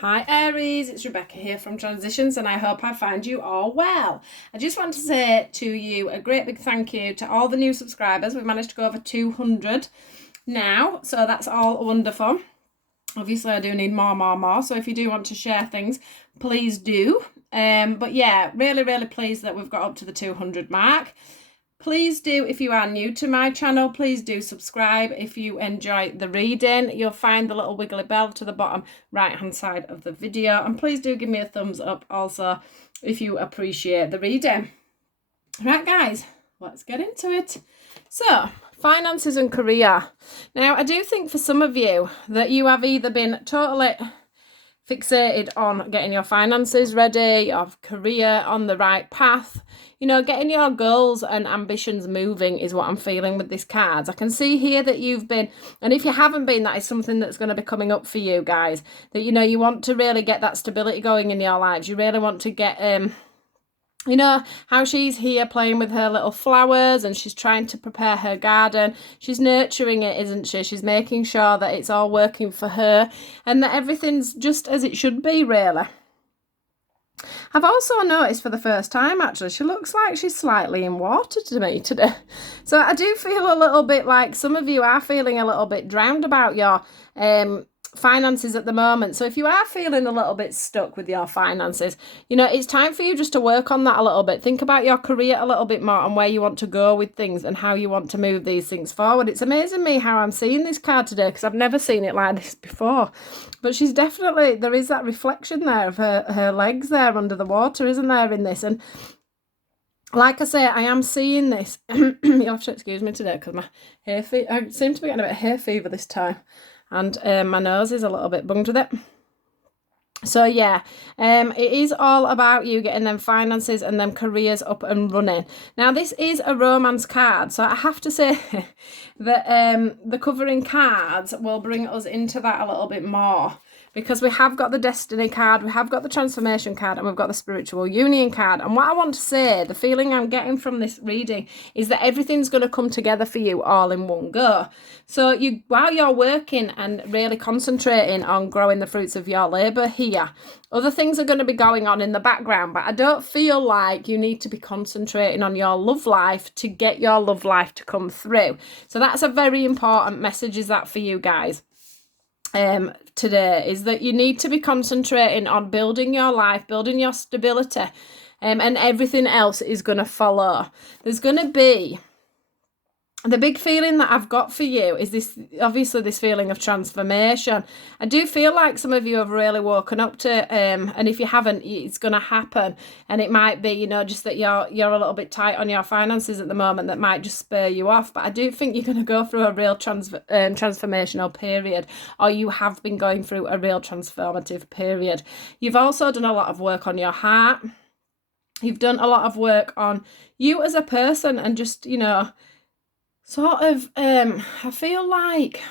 Hi Aries, it's Rebecca here from Transitions and I hope I find you all well. I just want to say to you a great big thank you to all the new subscribers. We've managed to go over 200 now, so that's all wonderful. Obviously I do need more, so if you do want to share things, please do. But yeah, really pleased that we've got up to the 200 mark. Please do, if you are new to my channel, please do subscribe. If you enjoy the reading, you'll find the little wiggly bell to the bottom right hand side of the video. And please do give me a thumbs up also if you appreciate the reading. Right guys, let's get into it. So, finances and career. Now, I do think for some of you that you have either been totally fixated on getting your finances ready, your career on the right path, getting your goals and ambitions moving is what I'm feeling with this cards. I can see here that you've been, and if you haven't been, that is something that's going to be coming up for you guys, that, you want to really get that stability going in your lives. You really want to get, how she's here playing with her little flowers and she's trying to prepare her garden. She's nurturing it, isn't she? She's making sure that it's all working for her and that everything's just as it should be, really. I've also noticed for the first time, actually, she looks like she's slightly in water to me today. So I do feel a little bit like some of you are feeling a little bit drowned about your finances at the moment. So if you are feeling a little bit stuck with your finances, it's time for you just to work on that a little bit. Think about your career a little bit more and where you want to go with things and how you want to move these things forward. It's amazing me how I'm seeing this card today because I've never seen it like this before. But she's definitely, there is that reflection there of her legs there under the water, isn't there, in this? And like I say, I am seeing this. You'll have to excuse me today because my hair fever, I seem to be getting a bit of hair fever this time. And my nose is a little bit bunged with it. So yeah, it is all about you getting them finances and them careers up and running. Now this is a romance card, so I have to say that the covering cards will bring us into that a little bit more. Because we have got the Destiny card, we have got the Transformation card, and we've got the Spiritual Union card. And what I want to say, the feeling I'm getting from this reading is that everything's going to come together for you all in one go. So while you're working and really concentrating on growing the fruits of your labour here, other things are going to be going on in the background, but I don't feel like you need to be concentrating on your love life to get your love life to come through. So that's a very important message, is that for you guys. Today is that you need to be concentrating on building your life, building your stability, and everything else is going to follow. There's going to be the big feeling that I've got for you is this, obviously this feeling of transformation. I do feel like some of you have really woken up to, and if you haven't, it's going to happen. And it might be, just that you're a little bit tight on your finances at the moment that might just spur you off. But I do think you're going to go through a real transformational period, or you have been going through a real transformative period. You've also done a lot of work on your heart. You've done a lot of work on you as a person and just, sort of, I feel like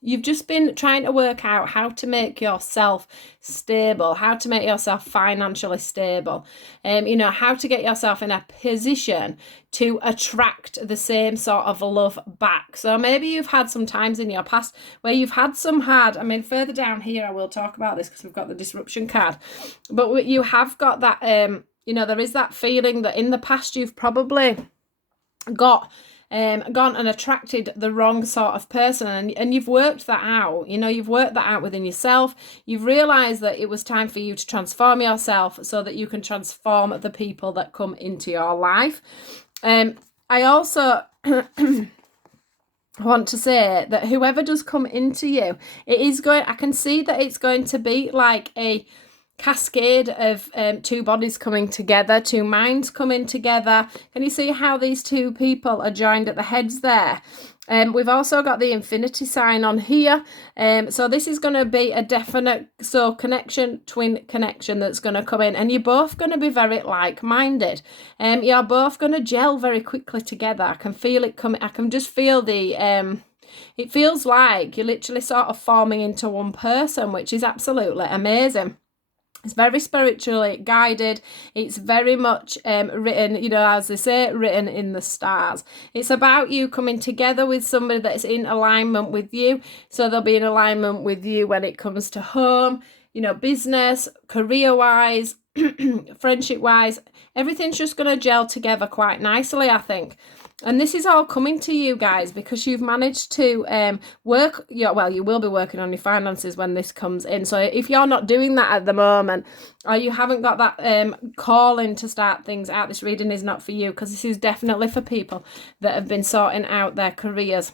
you've just been trying to work out how to make yourself stable, how to make yourself financially stable, how to get yourself in a position to attract the same sort of love back. So maybe you've had some times in your past where you've had some hard, further down here, I will talk about this because we've got the disruption card, but you have got that, there is that feeling that in the past you've probably got gone and attracted the wrong sort of person, and you've worked that out. You've worked that out within yourself. You've realized that it was time for you to transform yourself so that you can transform the people that come into your life. I also want to say that whoever does come into you, I can see that it's going to be like a cascade of two bodies coming together, two minds coming together. Can you see how these two people are joined at the heads there? We've also got the infinity sign on here. So this is going to be a definite twin connection that's going to come in. And you're both going to be very like-minded. You're both going to gel very quickly together. I can feel it coming. I can just feel the... it feels like you're literally sort of forming into one person, which is absolutely amazing. It's very spiritually guided. It's very much written, as they say, written in the stars. It's about you coming together with somebody that's in alignment with you. So they'll be in alignment with you when it comes to home. you know, business, career-wise, friendship-wise, everything's just going to gel together quite nicely, I think. And this is all coming to you guys because you've managed to work, well, you will be working on your finances when this comes in. So if you're not doing that at the moment, or you haven't got that calling to start things out, this reading is not for you, because this is definitely for people that have been sorting out their careers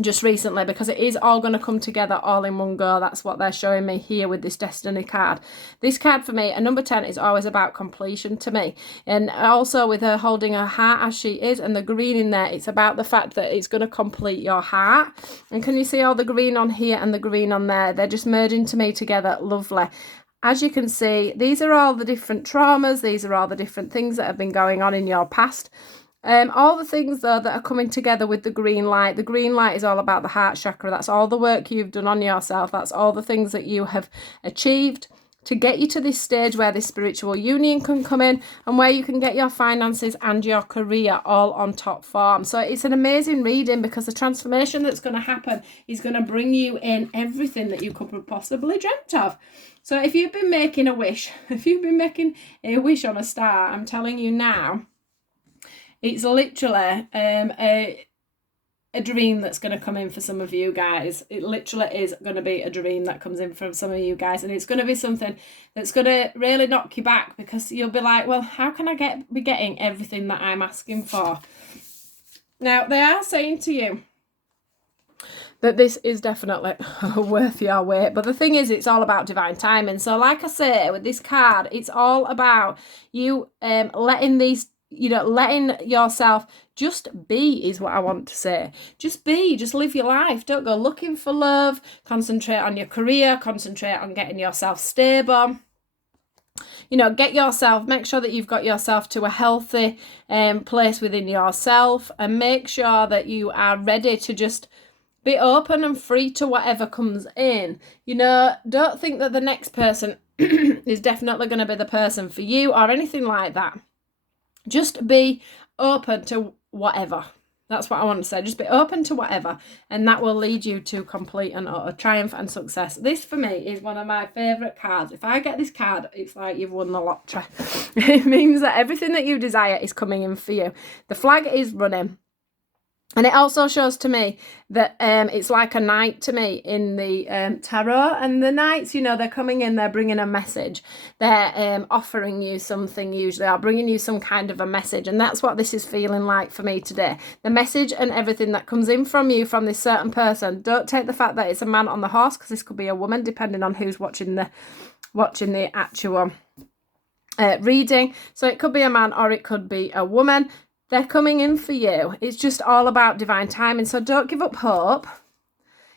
just recently, because it is all going to come together all in one go. That's what they're showing me here with this destiny card. This card for me, a number 10, is always about completion to me. And also with her holding her heart as she is, and the green in there, it's about the fact that it's going to complete your heart. And can you see all the green on here and the green on there? They're just merging to me together. Lovely. As you can see, these are all the different traumas. These are all the different things that have been going on in your past. All the things, though, that are coming together with the green light. The green light is all about the heart chakra. That's all the work you've done on yourself. That's all the things that you have achieved to get you to this stage where this spiritual union can come in, and where you can get your finances and your career all on top form. So it's an amazing reading, because the transformation that's going to happen is going to bring you in everything that you could have possibly dreamt of. So if you've been making a wish, if you've been making a wish on a star, I'm telling you now, it's literally a dream that's going to come in for some of you guys. It literally is going to be a dream that comes in from some of you guys. And it's going to be something that's going to really knock you back, because you'll be like, well, how can I be getting everything that I'm asking for? Now, they are saying to you that this is definitely worth your wait. But the thing is, it's all about divine timing. So like I say, with this card, it's all about you letting yourself just be, is what I want to say. Just be, just live your life. Don't go looking for love. Concentrate on your career. Concentrate on getting yourself stable. You know, make sure that you've got yourself to a healthy place within yourself, and make sure that you are ready to just be open and free to whatever comes in. You know, don't think that the next person is definitely going to be the person for you or anything like that. Just be open to whatever. That's what I want to say. Just be open to whatever, and that will lead you to complete and utter triumph and success. This, for me, is one of my favourite cards. If I get this card, it's like you've won the lottery. It means that everything that you desire is coming in for you. The flag is running. And it also shows to me that it's like a knight to me in the tarot. And the knights, you know, they're coming in, they're bringing a message. They're offering you something usually, or bringing you some kind of a message. And that's what this is feeling like for me today. The message and everything that comes in from you, from this certain person. Don't take the fact that it's a man on the horse, because this could be a woman, depending on who's watching the actual reading. So it could be a man or it could be a woman. They're coming in for you. It's just all about divine timing. So don't give up hope.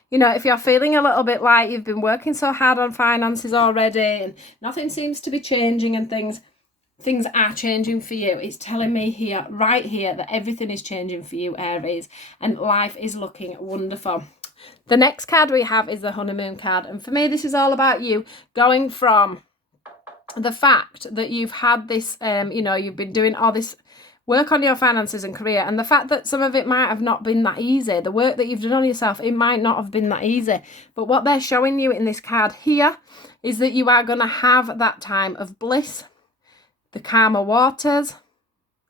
You know, if you're feeling a little bit like you've been working so hard on finances already and nothing seems to be changing, and things are changing for you, it's telling me here, right here, that everything is changing for you, Aries, and life is looking wonderful. The next card we have is the honeymoon card. And for me, this is all about you going from the fact that you've had this, you know, you've been doing all this work on your finances and career, and the fact that some of it might have not been that easy. The work that you've done on yourself, it might not have been that easy. But what they're showing you in this card here is that you are going to have that time of bliss, the calmer waters.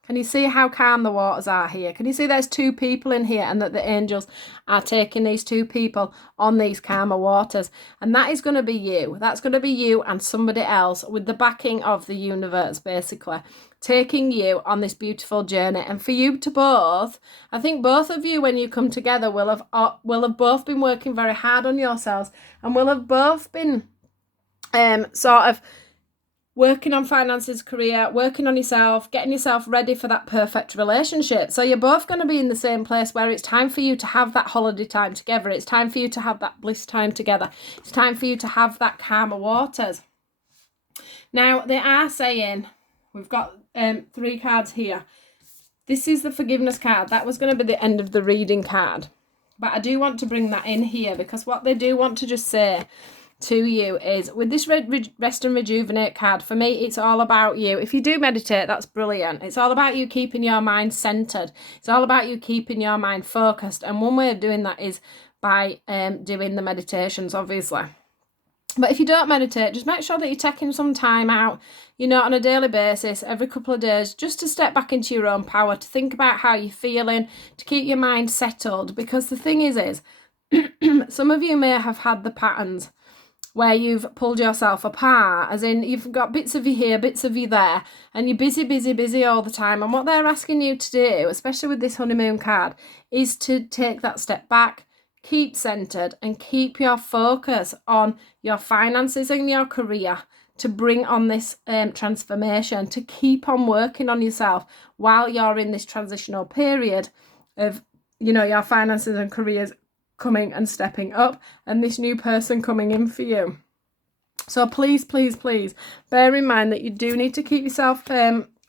Can you see how calm the waters are here? Can you see there's two people in here, and that the angels are taking these two people on these calmer waters? And that is going to be you. That's going to be you and somebody else, with the backing of the universe, basically, taking you on this beautiful journey. And for you to both, I think both of you, when you come together, will have both been working very hard on yourselves, and will have both been sort of working on finances, career, working on yourself, getting yourself ready for that perfect relationship. So you're both going to be in the same place where it's time for you to have that holiday time together. It's time for you to have that bliss time together. It's time for you to have that calmer waters. Now, they are saying, we've got 3 cards here. This is the forgiveness card. That was going to be the end of the reading card. But I do want to bring that in here, because what they do want to just say to you is, with this rest and rejuvenate card, for me, it's all about you. If you do meditate, that's brilliant. It's all about you keeping your mind centered. It's all about you keeping your mind focused. And one way of doing that is by doing the meditations, obviously. But if you don't meditate, just make sure that you're taking some time out, on a daily basis, every couple of days, just to step back into your own power, to think about how you're feeling, to keep your mind settled. Because the thing is some of you may have had the patterns where you've pulled yourself apart, as in you've got bits of you here, bits of you there, and you're busy all the time. And what they're asking you to do, especially with this honeymoon card, is to take that step back, keep centered, and keep your focus on your finances and your career, to bring on this transformation, to keep on working on yourself while you're in this transitional period of, your finances and careers coming and stepping up, and this new person coming in for you. So please bear in mind that you do need to keep yourself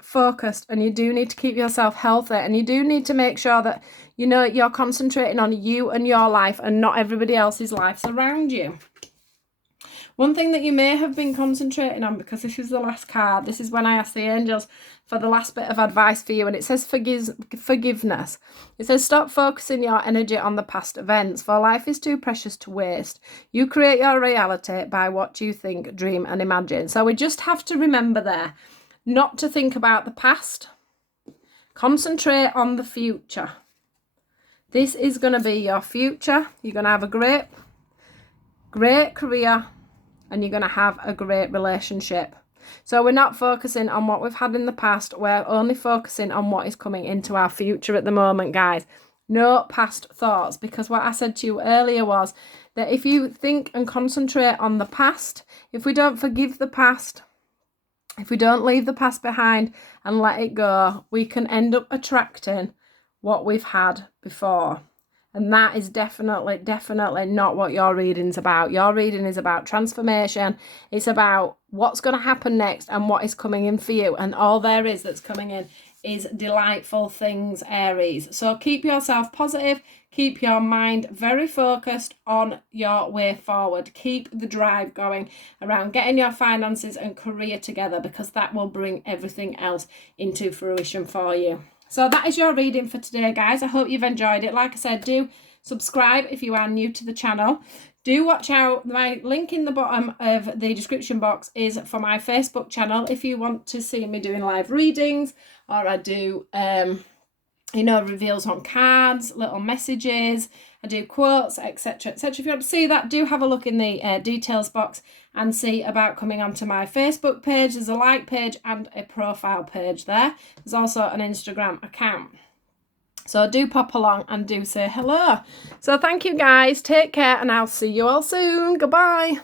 focused, and you do need to keep yourself healthy, and you do need to make sure that you're concentrating on you and your life and not everybody else's lives around you. One thing that you may have been concentrating on, because this is the last card, this is when I ask the angels for the last bit of advice for you, and it says forgiveness. It says, stop focusing your energy on the past events, for life is too precious to waste. You create your reality by what you think, dream and imagine. So we just have to remember there not to think about the past. Concentrate on the future. This is going to be your future. You're going to have a great career, and you're going to have a great relationship. So we're not focusing on what we've had in the past. We're only focusing on what is coming into our future at the moment, guys. No past thoughts, because what I said to you earlier was that if you think and concentrate on the past, if we don't forgive the past, if we don't leave the past behind and let it go, we can end up attracting what we've had before. And that is definitely not what your reading's about. Your reading is about transformation. It's about what's going to happen next and what is coming in for you. And all there is that's coming in is delightful things, Aries. So keep yourself positive. Keep your mind very focused on your way forward. Keep the drive going around getting your finances and career together, because that will bring everything else into fruition for you. So that is your reading for today, guys. I hope you've enjoyed it. Like I said, do subscribe if you are new to the channel. Do watch out. My link in the bottom of the description box is for my Facebook channel if you want to see me doing live readings, or I do, reveals on cards, little messages. I do quotes, etc., etc. If you want to see that, do have a look in the details box and see about coming onto my Facebook page. There's a like page and a profile page there. There's also an Instagram account. So do pop along and do say hello. So thank you, guys. Take care, and I'll see you all soon. Goodbye.